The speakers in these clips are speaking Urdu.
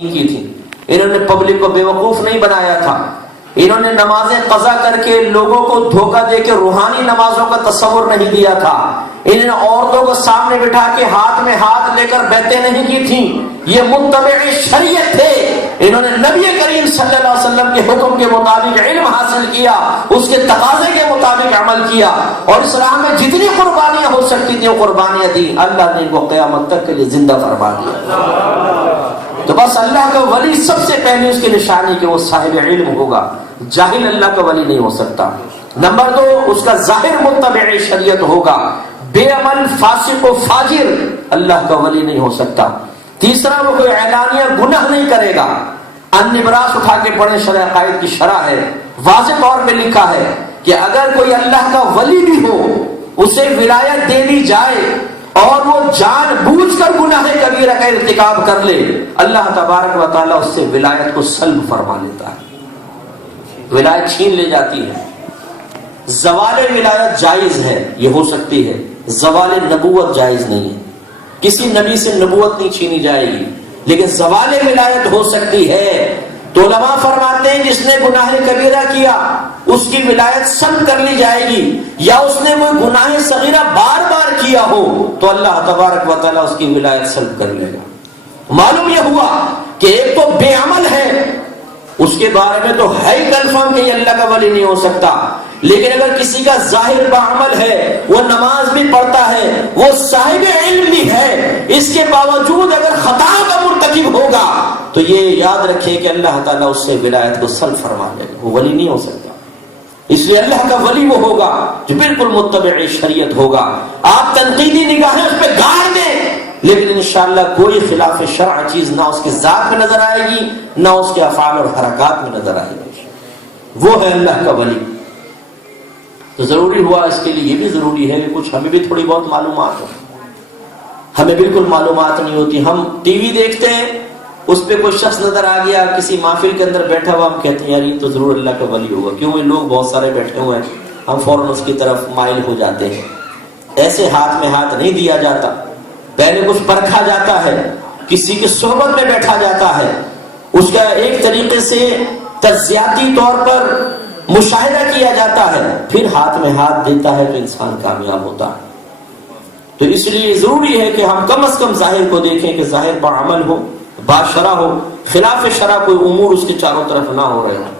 کی تھی. انہوں نے پبلک کو بیوقوف نہیں بنایا تھا. انہوں نے نمازیں قضا کر کے لوگوں کو دھوکہ دے کے روحانی نمازوں کا تصور نہیں دیا تھا. انہوں نے عورتوں کو سامنے بٹھا کے ہاتھ میں ہاتھ لے کر بیعتیں نہیں کی تھیں. یہ متبع شریعت تھے. انہوں نے نبی کریم صلی اللہ علیہ وسلم کے حکم کے مطابق علم حاصل کیا, اس کے تقاضے کے مطابق عمل کیا, اور اسلام میں جتنی قربانیاں ہو سکتی تھیں وہ قربانیاں دی. اللہ نے ان کو قیامت تک کے لیے زندہ فرما دیا. تو بس اللہ کا ولی سب سے پہلے اس کی نشانی کہ وہ صاحب علم ہوگا. جاہل اللہ کا ولی نہیں ہو سکتا. نمبر 2, اس کا ظاہر متبع شریعت ہوگا. بے عمل فاسق و فاجر اللہ کا ولی نہیں ہو سکتا. تیسرا, وہ کوئی اعلانیہ گناہ نہیں کرے گا. النبراس اٹھا کے پڑھیں, شرح عقائد کی شرح ہے, واضح طور پہ لکھا ہے کہ اگر کوئی اللہ کا ولی بھی ہو, اسے ولایت دے دی جائے اور وہ جان بوجھ کر گناہ کبیرہ کا ارتکاب کر لے, اللہ تبارک و تعالیٰ اس سے ولایت کو سلب فرما لیتا ہے, ولایت چھین لے جاتی ہے. زوال ولایت جائز ہے, یہ ہو سکتی ہے. زوال نبوت جائز نہیں ہے. کسی نبی سے نبوت نہیں چھینی جائے گی, لیکن زوال ولایت ہو سکتی ہے. تو علماء فرماتے ہیں جس نے گناہ کبیرہ کیا اس کی ولایت سلب کر لی جائے گی, یا اس نے کوئی گناہ صغیرہ بار بار کیا ہو تو اللہ تبارک و تعالیٰ اس کی ولایت سلب کر لے گا. معلوم یہ ہوا کہ ایک تو بے عمل ہے, اس کے بارے میں تو ہے ہی کنفرم کہ یہ اللہ کا ولی نہیں ہو سکتا. لیکن اگر کسی کا ظاہر بعمل ہے, وہ نماز بھی پڑھتا ہے, وہ صاحب علم بھی ہے, اس کے باوجود اگر خطا کا مرتکب ہوگا تو یہ یاد رکھے کہ اللہ تعالیٰ اس سے ولایت کو سلب فرما لے گا, وہ ولی نہیں ہو سکتا. اس لیے اللہ کا ولی وہ ہوگا جو بالکل متبع شریعت ہوگا. آپ تنقیدی نگاہیں اس پہ گاڑ دیں, لیکن انشاءاللہ کوئی خلاف شرع چیز نہ اس کے ذات میں نظر آئے گی, نہ اس کے افعال اور حرکات میں نظر آئے گی. وہ ہے اللہ کا ولی. تو ضروری ہوا اس کے لیے یہ بھی ضروری ہے کہ کچھ ہمیں بھی تھوڑی بہت معلومات ہو. ہمیں بالکل معلومات نہیں ہوتی. ہم ٹی وی دیکھتے ہیں, اس پہ کوئی شخص نظر آ گیا کسی محفل کے اندر بیٹھا ہوا, ہم کہتے ہیں یار یہ تو ضرور اللہ کا ولی ہوگا. کیوں, یہ لوگ بہت سارے بیٹھے ہوئے ہیں, ہم فوراً اس کی طرف مائل ہو جاتے ہیں. ایسے ہاتھ میں ہاتھ نہیں دیا جاتا, پہلے کچھ پرکھا جاتا ہے, کسی کی صحبت میں بیٹھا جاتا ہے, اس کا ایک طریقے سے تجزیاتی طور پر مشاہدہ کیا جاتا ہے, پھر ہاتھ میں ہاتھ دیتا ہے تو انسان کامیاب ہوتا ہے. تو اس لیے ضروری ہے کہ ہم کم از کم ظاہر کو دیکھیں کہ ظاہر بعمل ہو, باشرع ہو, خلاف شرع کوئی امور اس کے چاروں طرف نہ ہو رہے ہوں.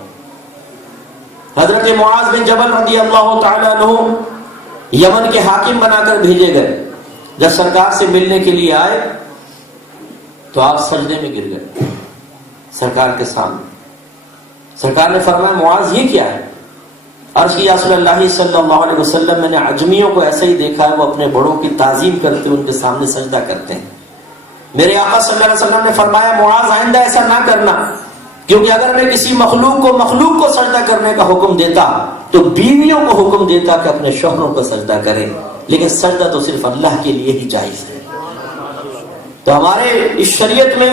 حضرت معاذ بن جبل رضی اللہ تعالیٰ عنہ یمن کے حاکم بنا کر بھیجے گئے. جب سرکار سے ملنے کے لیے آئے تو آپ سجدے میں گر گئے سرکار کے سامنے. سرکار نے فرمایا معاذ یہ کیا ہے؟ عرض کیا رسول اللہ صلی اللہ علیہ وسلم, میں نے عجمیوں کو ایسا ہی دیکھا ہے, وہ اپنے بڑوں کی تعظیم کرتے ہیں, ان کے سامنے سجدہ کرتے ہیں. میرے آقا صلی اللہ علیہ وسلم نے فرمایا معاذ آئندہ ایسا نہ کرنا, کیونکہ اگر میں کسی مخلوق کو سجدہ کرنے کا حکم دیتا تو بیویوں کو حکم دیتا کہ اپنے شوہروں کو سجدہ کریں, لیکن سجدہ تو صرف اللہ کے لیے ہی جائز ہے. تو ہمارے اس شریعت میں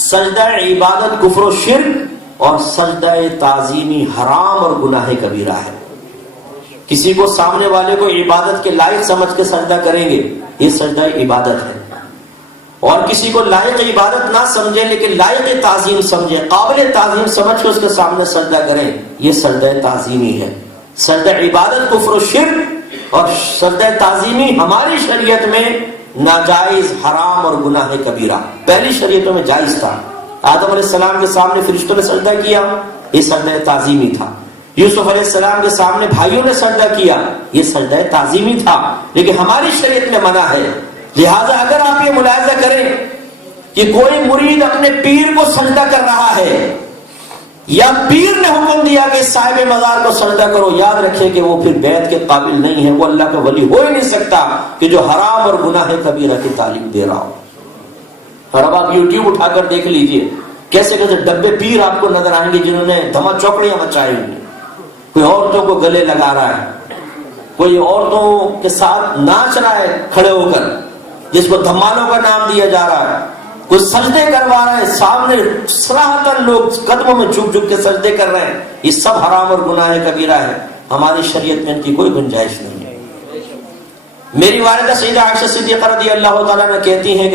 سجدہ عبادت کفر و شرک اور سجدہ تعظیمی حرام اور گناہ کبیرہ ہے. کسی کو سامنے والے کو عبادت کے لائق سمجھ کے سجدہ کریں گے, یہ سجدہ عبادت ہے. اور کسی کو لائق عبادت نہ سمجھیں لیکن لائق تعظیم سمجھیں, قابل تعظیم سمجھ کے اس کے سامنے سجدہ کریں, یہ سجدہ تعظیمی ہے. سجدہ عبادت کفر و شرک اور سجدہ تعظیمی ہماری شریعت میں ناجائز, حرام اور گناہ کبیرہ. پہلی شریعتوں میں جائز تھا. آدم علیہ السلام کے سامنے فرشتوں نے سجدہ کیا, یہ سجدہ تعظیمی تھا. یوسف علیہ السلام کے سامنے بھائیوں نے سجدہ کیا, یہ سجدہ تعظیمی تھا. لیکن ہماری شریعت میں منع ہے. لہذا اگر آپ یہ ملاحظہ کریں کہ کوئی مرید اپنے پیر کو سجدہ کر رہا ہے یا پیر نے حکم دیا کہ صاحب مزار کو سجدہ کرو, یاد رکھے کہ وہ پھر بیعت کے قابل نہیں ہے, وہ اللہ کا ولی ہو ہی نہیں سکتا کہ جو حرام اور گناہ کبیرہ کی تعلیم دے رہا ہو. اور اب آپ یوٹیوب اٹھا کر دیکھ لیجئے کیسے کیسے ڈبے پیر آپ کو نظر آئیں گے جنہوں نے دھما چوکڑیاں مچائی ہوئی. کوئی عورتوں کو گلے لگا رہا ہے, کوئی عورتوں کے ساتھ ناچ رہا ہے کھڑے ہو کر, جس کو دھمالوں کا نام دیا جا رہا ہے, کوئی سجدے کروا رہا ہے, سامنے صراحتاً لوگ قدموں میں جھک جھک کے سجدے کر رہے ہیں. یہ سب حرام اور گناہ کبیرہ ہے. ہماری شریعت میں ان کی کوئی گنجائش نہیں ہے. میری والدہ سیدہ عائشہ صدیقہ رضی اللہ تعالیٰ عنہ کہتی ہیں کہ